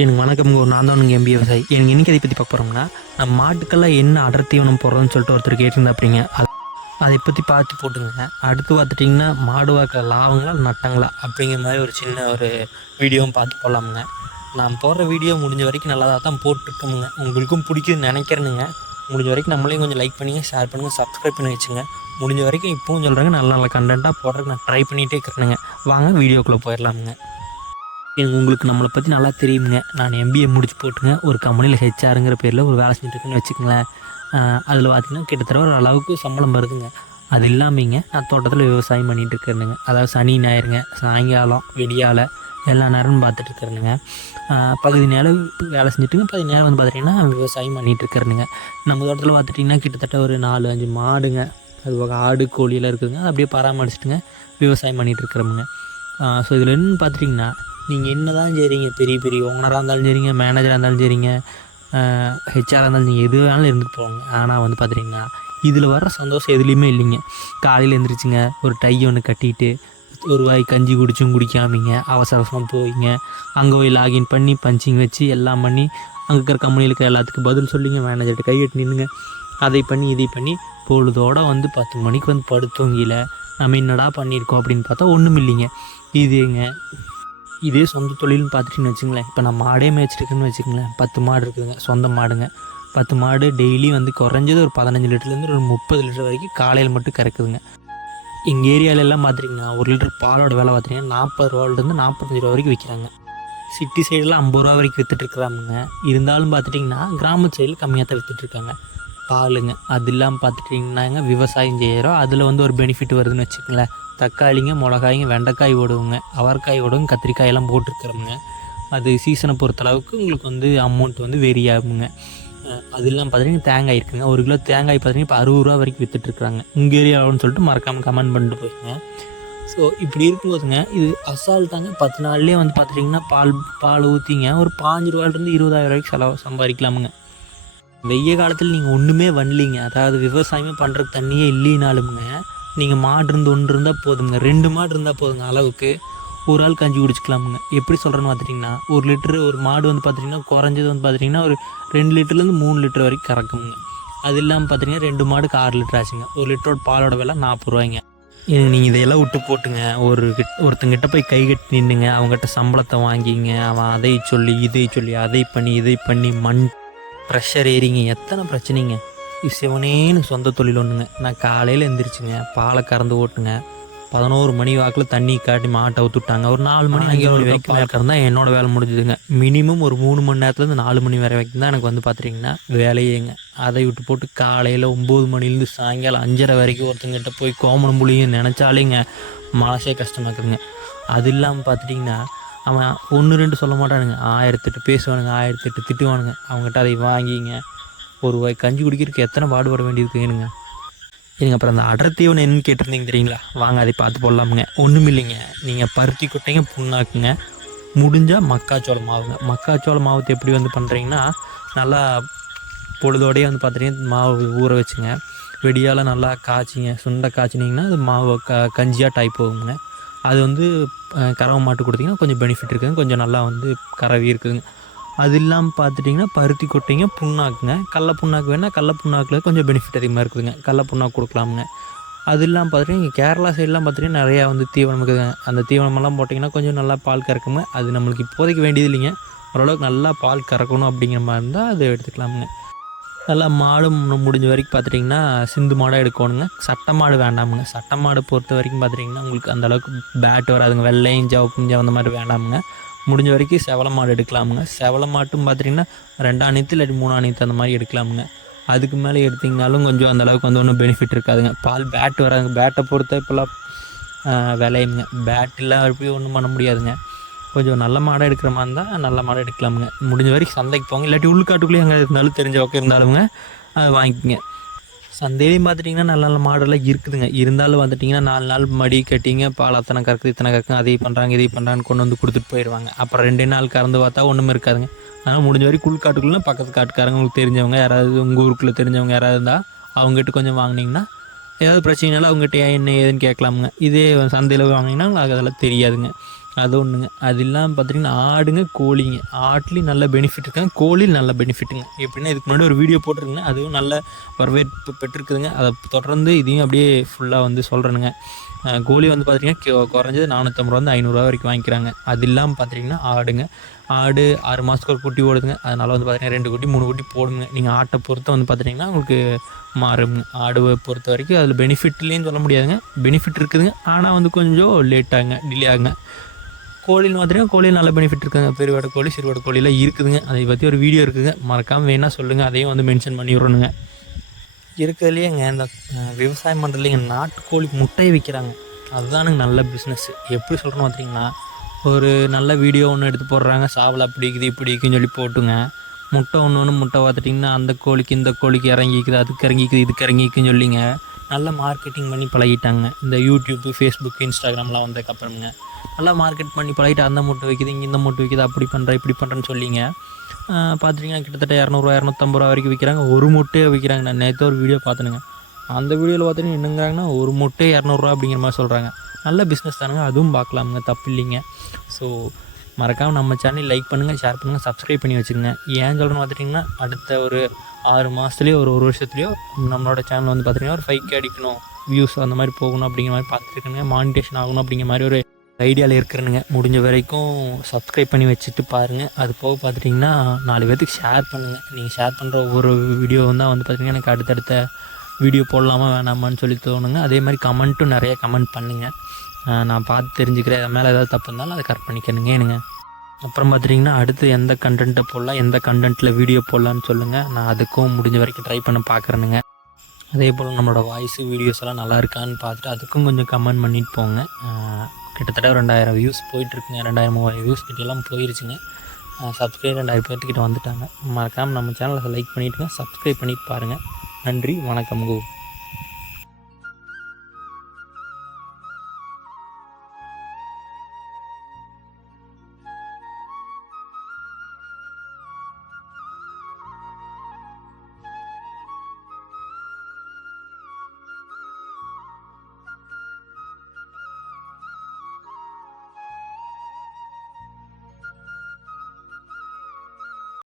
எனக்கு வணக்கம்ங்க. ஒரு நான் தான் உங்கள் எம்பி விவசாயி. எனக்கு இன்றைக்கி அதை பற்றி பார்க்க போகிறோம்னா, நம்ம மாட்டுக்கெல்லாம் என்ன அடர்த்தீவனம் போடுறோன்னு சொல்லிட்டு ஒருத்தர் கேட்டிருந்தா அப்படிங்க. அதை பற்றி பார்த்து போட்டுங்க. அடுத்து பார்த்துட்டிங்கன்னா, மாடு வளர்க்குற லாபங்களா நட்டங்களா அப்படிங்கிற மாதிரி ஒரு சின்ன ஒரு வீடியோவும் பார்த்து போடலாமுங்க. நான் போடுற வீடியோ முடிஞ்ச வரைக்கும் நல்லா தான் போட்டுருக்கோமுங்க. உங்களுக்கும் பிடிக்குதுன்னு நினைக்கிறேனுங்க. முடிஞ்ச வரைக்கும் நம்மளையும் கொஞ்சம் லைக் பண்ணுங்கள், ஷேர் பண்ணுங்கள், சப்ஸ்கிரைப் பண்ணி வச்சுங்க. முடிஞ்ச வரைக்கும் இப்போவும் சொல்கிறேங்க, நல்ல நல்ல கண்டென்ட்டாக போடுறதுக்கு நான் ட்ரை பண்ணிகிட்டே இருக்கிறேனுங்க. வாங்க வீடியோக்குள்ளே போயிடலாமுங்க. உங்களுக்கு நம்மளை பற்றி நல்லா தெரியுங்க. நான் எம்பிஏ முடிச்சு போட்டுங்க ஒரு கம்பெனியில் ஹெச்ஆருங்கிற பேரில் ஒரு வேலை செஞ்சுட்டுருக்குன்னு வச்சுக்கங்களேன். அதில் பார்த்திங்கன்னா கிட்டத்தட்ட ஒரு அளவுக்கு சம்பளம் வருதுங்க. அது இல்லாமங்க நான் தோட்டத்தில் விவசாயம் பண்ணிகிட்டு இருக்கிறேனுங்க. அதாவது சனி ஞாயிறுங்க, சாயங்காலம் விடியால் எல்லா நேரமும் பார்த்துட்ருக்குறேனுங்க. பகுதி நேரம் வேலை செஞ்சுட்டுங்க, பகுதி நேரம் வந்து பார்த்திங்கன்னா விவசாயம் பண்ணிகிட்ருக்கிறேனுங்க. நம்ம தோட்டத்தில் பார்த்துட்டிங்கன்னா கிட்டத்தட்ட ஒரு 4-5 மாடுங்க, அது போக ஆடு கோழியெல்லாம் இருக்குதுங்க. அதை அப்படியே பராமரிச்சுட்டுங்க விவசாயம் பண்ணிகிட்ருக்குறோமுங்க. ஸோ இதில் என்னென்னு பார்த்துட்டிங்கன்னா, நீங்கள் என்ன தான் சரிங்க, பெரிய பெரிய ஓனராக இருந்தாலும் சரிங்க, மேனேஜராக இருந்தாலும் சரிங்க, ஹெச்ஆராக இருந்தாலும் நீங்கள் எது வேணாலும் இருந்துட்டு போவாங்க. ஆனால் வந்து பார்த்துட்டிங்கன்னா இதில் வர்ற சந்தோஷம் எதுலேயுமே இல்லைங்க. காலையில் எழுந்திரிச்சிங்க, ஒரு டை ஒன்று கட்டிட்டு ஒரு வாய் கஞ்சி குடிக்காமீங்க அவசர அவசரமாக போயிங்க. அங்கே போய் லாகின் பண்ணி பஞ்சிங் வச்சு எல்லாம் பண்ணி அங்கே இருக்கிற கம்பெனிகளுக்கு எல்லாத்துக்கும் பதில் சொல்லிங்க, மேனேஜர்கிட்ட கையெட்டு நின்றுங்க, அதை பண்ணி இதை பண்ணி பொழுதோடு வந்து 10 மணிக்கு வந்து படுத்தவங்கில நம்ம என்னடா பண்ணியிருக்கோம் அப்படின்னு பார்த்தா ஒன்றும் இல்லைங்க. இதே சொந்த தொழில்னு பார்த்துட்டிங்கன்னு வச்சுங்களேன். இப்போ நான் மாடே மேய்ச்சிருக்குன்னு வச்சுக்கங்களேன். 10 மாடு இருக்குதுங்க, சொந்த மாடுங்க. 10 மாடு டெய்லி வந்து குறைஞ்சது ஒரு 15 லிட்டர்லேருந்து ஒரு 30 லிட்டர் வரைக்கும் காலையில் மட்டும் கறக்குதுங்க. எங்கள் ஏரியாவிலெல்லாம் பார்த்துட்டிங்கன்னா 1 லிட்டர் பாலோட விலை பார்த்திங்கன்னா 40 ரூபாலேருந்து 45 ரூபா வரைக்கும் விற்கிறாங்க. சிட்டி சைடெலாம் 50 ரூபா வரைக்கும் விற்றுட்ருக்குறாங்க. இருந்தாலும் பார்த்துட்டிங்கன்னா கிராமத்து சைடில் கம்மியாக தான் விற்றுட்ருக்காங்க பாலுங்க. அது இல்லாமல் பார்த்துட்டிங்கன்னாங்க விவசாயம் செய்கிறோம், அதில் வந்து ஒரு பெனிஃபிட் வருதுன்னு வச்சுக்கங்களேன். தக்காளிங்க, மிளகாய்ங்க, வெண்டைக்காய் ஓடுவோங்க, அவரைக்காய் ஓடுவோங்க, கத்திரிக்காயெல்லாம் போட்டிருக்கிறோமுங்க. அது சீசனை பொறுத்தளவுக்கு உங்களுக்கு வந்து அமௌண்ட் வந்து வேரி ஆகுங்க. அது இல்லாமல் பார்த்திங்கன்னா தேங்காய் இருக்குங்க. 1 கிலோ தேங்காய் பார்த்திங்கன்னா இப்போ 60 ரூபா வரைக்கும் விற்றுட்ருக்குறாங்க. உங்கள் ஏரியாவுன்னு சொல்லிட்டு மறக்காமல் கமெண்ட் பண்ணிட்டு போயிருங்க. ஸோ இப்படி இருக்கும்போதுங்க இது அசால்ட்டாங்க 10 நாள்லேயே வந்து பார்த்துட்டிங்கன்னா பால் ஊற்றிங்க ஒரு 5 ரூபாயிலிருந்து 20,000 வரைக்கும் சம்பாதிக்கலாமுங்க. வெய்ய காலத்தில் நீங்கள் ஒன்றுமே பண்ணலிங்க, அதாவது விவசாயமே பண்ணுறதுக்கு தண்ணியே இல்லைனாலுங்க, நீங்கள் மாடு ஒன்று இருந்தால் போதுங்க, 2 மாடு இருந்தால் போதுங்க, அளவுக்கு ஒரு ஆள் கஞ்சி குடிச்சிக்கலாமுங்க. எப்படி சொல்கிறேன்னு பார்த்துட்டிங்கன்னா 1 லிட்டரு ஒரு மாடு வந்து பார்த்திங்கன்னா குறைஞ்சது வந்து பார்த்திங்கன்னா ஒரு 2 லிட்டர்லேருந்து 3 லிட்டர் வரைக்கும் கறக்குமுங்க. அது இல்லாமல் பார்த்திங்கன்னா 2 மாடுக்கு 6 லிட்டர் ஆச்சுங்க. 1 லிட்டரோட பாலோட விலை 40 ரூபாய்ங்க. நீங்கள் இதையெல்லாம் விட்டு போட்டுங்க, ஒருத்தங்கிட்ட போய் கை கட்டி நின்றுங்க, அவங்ககிட்ட சம்பளத்தை வாங்கிங்க, அவன் அதை சொல்லி இதை சொல்லி அதை பண்ணி இதை பண்ணி ப்ரெஷர் ஏறிங்க, எத்தனை பிரச்சனைங்க. சிவனேன்னு சொந்த தொழில் ஒன்றுங்க. நான் காலையில் எழுந்திரிச்சுங்க, பாலை கறந்து ஓட்டுங்க, 11 மணி வாக்கில் தண்ணி காட்டி மாட்டை ஊற்றுட்டாங்க, ஒரு 4 மணி 5 மணி வரைக்கும் பால் கறந்தால் என்னோடய வேலை முடிஞ்சுதுங்க. மினிமம் ஒரு 3 மணி நேரத்துலேருந்து 4 மணி வரைக்கும் தான் எனக்கு வந்து பார்த்துட்டிங்கன்னா வேலையேங்க. அதை விட்டு போட்டு காலையில் 9 மணிலேருந்து சாயங்காலம் 5:30 வரைக்கும் ஒருத்தங்கிட்ட போய் கோமணம் புளியும் நினச்சாலேங்க மனசே கஷ்டமாக இருக்குதுங்க. அது இல்லாமல் பார்த்துட்டிங்கன்னா அவன் 1-2 சொல்ல மாட்டானுங்க, 1008 பேசுவானுங்க, 1008 திட்டுவானுங்க. அவங்ககிட்ட அதை வாங்கிங்க ஒரு வாய் கஞ்சி குடிக்கிறதுக்கு எத்தனை பாடுபட வேண்டியது வேணுங்க. எனக்கு அப்புறம் அந்த அடர்த்தீவனம் என்னன்னு கேட்டிருந்தீங்க தெரியுங்களா? வாங்க அதை பார்த்து போடலாமுங்க. ஒன்றும் இல்லைங்க, நீங்கள் பருத்தி கொட்டைங்க, புண்ணாக்குங்க, முடிஞ்சால் மக்காச்சோள மாவுங்க. மக்காச்சோள மாவத்தை எப்படி வந்து பண்ணுறீங்கன்னா, நல்லா பொழுதோடையே வந்து பார்த்துட்டிங்கன்னா மாவு ஊற வச்சுங்க, வெடியால் நல்லா காய்ச்சிங்க, சுண்டை காய்ச்சினிங்கன்னா அது மாவு கஞ்சியாக டைப் போகுங்க. அது வந்து கறவை மாட்டு கொடுத்திங்கன்னா கொஞ்சம் பெனிஃபிட் இருக்குதுங்க, கொஞ்சம் நல்லா வந்து கறவி இருக்குதுங்க. அது இல்லாமல் பார்த்துட்டிங்கன்னா பருத்தி கொட்டைங்க, புண்ணாக்குங்க, கடல புண்ணாக்கு வேணால் கடல புண்ணாக்கில் கொஞ்சம் பெனிஃபிட் அதிகமாக இருக்குதுங்க, கடல புண்ணாக்கு கொடுக்கலாமுங்க. அது இல்லாமல் பார்த்துட்டிங்கன்னா இங்கே கேரளா சைடெலாம் பார்த்துட்டிங்கன்னா நிறையா வந்து தீவனம் இருக்குதுங்க. அந்த தீவனமெல்லாம் போட்டிங்கன்னா கொஞ்சம் நல்லா பால் கறக்குங்க. அது நம்மளுக்கு இப்போதைக்கு வேண்டியது இல்லைங்க, ஓரளவுக்கு நல்லா பால் கறக்கணும் அப்படிங்கிற மாதிரி இருந்தால் அது எடுத்துக்கலாமுங்க. நல்லா மாடு முடிஞ்ச வரைக்கும் பார்த்துட்டிங்கன்னா சிந்து மாடாக எடுக்கணுங்க, சட்டை மாடு வேண்டாமுங்க. சட்டை மாடு பொறுத்த வரைக்கும் பார்த்துட்டிங்கன்னா உங்களுக்கு அந்தளவுக்கு பேட் வராதுங்க, வெள்ளையும் ஜவப்பும் அந்த மாதிரி வேண்டாமுங்க. முடிஞ்ச வரைக்கும் செவலை மாடு எடுக்கலாமுங்க. செவலை மாட்டும் பார்த்திங்கன்னா 2 நீத்து இல்லாட்டி 3 நீத்து அந்த மாதிரி எடுக்கலாமுங்க. அதுக்கு மேலே எடுத்திங்கனாலும் கொஞ்சம் அந்தளவுக்கு வந்து ஒன்றும் பெனிஃபிட் இருக்காதுங்க. பால் பேட் வராதுங்க. பேட்டை பொறுத்த இப்போல்லாம் விளையுங்க, பேட்டில் அப்படி ஒன்றும் பண்ண முடியாதுங்க. கொஞ்சம் நல்ல மாடாக எடுக்கிற மாதிரி இருந்தால் நல்ல மாடாக எடுக்கலாமுங்க. முடிஞ்ச வரைக்கும் சந்தைக்கு போங்க, இல்லாட்டி உள்காட்டுக்குள்ளேயே எங்கே இருந்தாலும் தெரிஞ்ச பக்கம் இருந்தாலுங்க அதை வாங்கிக்கோங்க. சந்தையிலையும் பார்த்துட்டிங்கன்னா நல்ல நல்ல மாடெல்லாம் இருக்குதுங்க. இருந்தாலும் வந்துட்டிங்கன்னா 4 நாள் மடி கட்டிங்க, பால் அத்தனை கறக்குது இத்தனை கறக்குங்க, அதை பண்ணுறாங்க இதை பண்ணுறான்னு கொண்டு வந்து கொடுத்துட்டு போயிடுவாங்க. அப்புறம் 2 நாள் கறந்து பார்த்தா ஒன்றுமே இருக்காதுங்க. அதனால் முடிஞ்ச வரைக்கும் உள்காட்டுக்குள்ளே பக்கத்து காட்டுக்காரங்க உங்களுக்கு தெரிஞ்சவங்க யாராவது, உங்கள் ஊருக்குள்ளே தெரிஞ்சவங்க யாராவது இருந்தால் அவங்ககிட்ட கொஞ்சம் வாங்கினீங்கன்னா ஏதாவது பிரச்சனைனாலும் அவங்ககிட்ட என்ன ஏதுன்னு கேட்கலாமுங்க. இதே சந்தையில் வாங்கினீங்கன்னா அதெல்லாம் தெரியாதுங்க. அது ஒன்றுங்க. அது இல்லாமல் பார்த்தீங்கன்னா ஆடுங்க, கோழிங்க. ஆட்லேயும் நல்ல பெனிஃபிட் இருக்குங்க, கோழியில் நல்ல பெனிஃபிட்டுங்க. எப்படின்னா இதுக்கு முன்னாடி ஒரு வீடியோ போட்டிருக்குங்க, அதுவும் நல்ல வரவேற்பு பெற்றுருக்குதுங்க. அதை தொடர்ந்து இதையும் அப்படியே ஃபுல்லாக வந்து சொல்கிறேனுங்க. கோழி வந்து பார்த்திங்கன்னா குறைஞ்சது 450 500 வரைக்கும் வாங்கிக்கிறாங்க. அது இல்லாமல் பார்த்திங்கன்னா ஆடுங்க. ஆடு 6 மாதத்துக்கு ஒரு குட்டி ஓடுதுங்க. அதனால் வந்து பார்த்திங்கன்னா 2 குட்டி 3 குட்டி போடுங்க. நீங்கள் ஆட்டை பொறுத்த வந்து பார்த்திங்கன்னா உங்களுக்கு மாறுங்க. ஆடுவை பொறுத்த வரைக்கும் அதில் பெனிஃபிட்லேன்னு சொல்ல முடியாதுங்க, பெனிஃபிட் இருக்குதுங்க. ஆனால் வந்து கொஞ்சம் லேட் ஆகுங்க, டிலே ஆகுங்க. கோழின்னு பார்த்திங்கன்னா கோழியில் நல்ல பெனிஃபிட் இருக்குதுங்க. பெருவாடு கோழி சிறுவாடு கோழிலாம் இருக்குதுங்க. அதை பற்றி ஒரு வீடியோ இருக்குதுங்க, மறக்காமல் வேணால் சொல்லுங்கள், அதையும் வந்து மென்ஷன் பண்ணி விட்றணுங்க. இருக்கிறதுலையேங்க இந்த விவசாயம் பண்ணுறதுலேங்க நாட்டுக்கோழி முட்டையை விற்கிறாங்க. அதுதானுங்க நல்ல பிஸ்னஸ்ஸு. எப்படி சொல்கிறேன்னு பார்த்திங்கன்னா, ஒரு நல்ல வீடியோ ஒன்று எடுத்து போடுறாங்க, சாவல் அப்படி இருக்குது இப்படி இருக்குன்னு சொல்லி போட்டுங்க. முட்டை ஒன்று முட்டை பார்த்துட்டிங்கன்னா அந்த கோழிக்கு இந்த கோழிக்கு இறங்கிக்குது, அதுக்கு இறங்கிக்குது, இதுக்கு இறங்கிக்குன்னு சொல்லிங்க நல்லா மார்க்கெட்டிங் பண்ணி பழகிட்டாங்க. இந்த யூடியூப்பு, ஃபேஸ்புக்கு, இன்ஸ்டாகிராம்லாம் வந்ததுக்கப்புறமுங்க நல்லா மார்க்கெட் பண்ணி பழகிட்டு அந்த மூட்டை வைக்குது, இங்கே இந்த மூட்டை வைக்குது, அப்படி பண்ணுறேன் இப்படி பண்ணுறேன்னு சொல்லிங்க பார்த்துட்டிங்கன்னா கிட்டத்தட்ட 200 250 வரைக்கும் விற்கிறாங்க. ஒரு மூட்டையை விற்கிறாங்க. நான் நேற்று ஒரு வீடியோ பார்த்துனுங்க. அந்த வீடியோவில் பார்த்தீங்கன்னா என்னங்கிறாங்கன்னா ஒரு மூட்டை 200 அப்படிங்கிற மாதிரி சொல்கிறாங்க. நல்ல பிஸ்னஸ் தானுங்க, அதுவும் பார்க்கலாமுங்க, தப்பு இல்லைங்க. ஸோ மறக்காமல் நம்ம சேனல் லைக் பண்ணுங்கள், ஷேர் பண்ணுங்கள், சப்ஸ்கிரைப் பண்ணி வச்சுக்கோங்க. ஏன் சொல்கிறேன்னு பார்த்துட்டிங்கன்னா அடுத்த ஒரு 6 மாதத்துலேயோ ஒரு வருஷத்துலேயோ நம்மளோட சேனல் வந்து பார்த்திங்கன்னா ஒரு 5K அடிக்கணும், வியூஸ் அந்த மாதிரி போகணும் அப்படிங்கிற மாதிரி பார்த்துருக்கேனுங்க. மானிட்டேஷன் ஆகணும் அப்படிங்கிற மாதிரி ஒரு ஐடியாவில் இருக்கிறேனுங்க. முடிஞ்ச வரைக்கும் சப்ஸ்கிரைப் பண்ணி வச்சுட்டு பாருங்கள். அது போக பார்த்துட்டிங்கன்னா 4 பேர்த்துக்கு ஷேர் பண்ணுங்கள். நீங்கள் ஷேர் பண்ணுற ஒவ்வொரு வீடியோ தான் வந்து பார்த்திங்கன்னா எனக்கு அடுத்தடுத்த வீடியோ போடலாமா வேணாமான்னு சொல்லி தோணுங்க. அதே மாதிரி கமெண்ட்டும் நிறைய கமெண்ட் பண்ணுங்கள், நான் பார்த்து தெரிஞ்சுக்கிறேன். அது மேலே ஏதாவது தப்பு இருந்தாலும் அதை கரெக்ட் பண்ணிக்கணுங்க ஏனுங்க. அப்புறம் பார்த்துட்டிங்கன்னா அடுத்து எந்த கண்டென்ட்டை போடலாம், எந்த கண்டென்ட்டில் வீடியோ போடலான்னு சொல்லுங்கள். நான் அதுக்கும் முடிஞ்ச வரைக்கும் ட்ரை பண்ண பார்க்குறேனுங்க. அதே போல் நம்மளோட வாய்ஸு வீடியோஸ் எல்லாம் நல்லா இருக்கான்னு பார்த்துட்டு அதுக்கும் கொஞ்சம் கமெண்ட் பண்ணிட்டு போங்க. கிட்டத்தட்ட 2000 வியூஸ் போயிட்டுருக்குங்க, 2000 3000 வியூஸ் கிட்டலாம் போயிருச்சுங்க. சப்ஸ்கிரைப் 2000 பேர்த்துக்கிட்ட வந்துட்டாங்க. மறக்காமல் நம்ம சேனலை லைக் பண்ணிவிட்டுங்க, சப்ஸ்கிரைப் பண்ணிட்டு பாருங்கள். நன்றி, வணக்கம் கோ.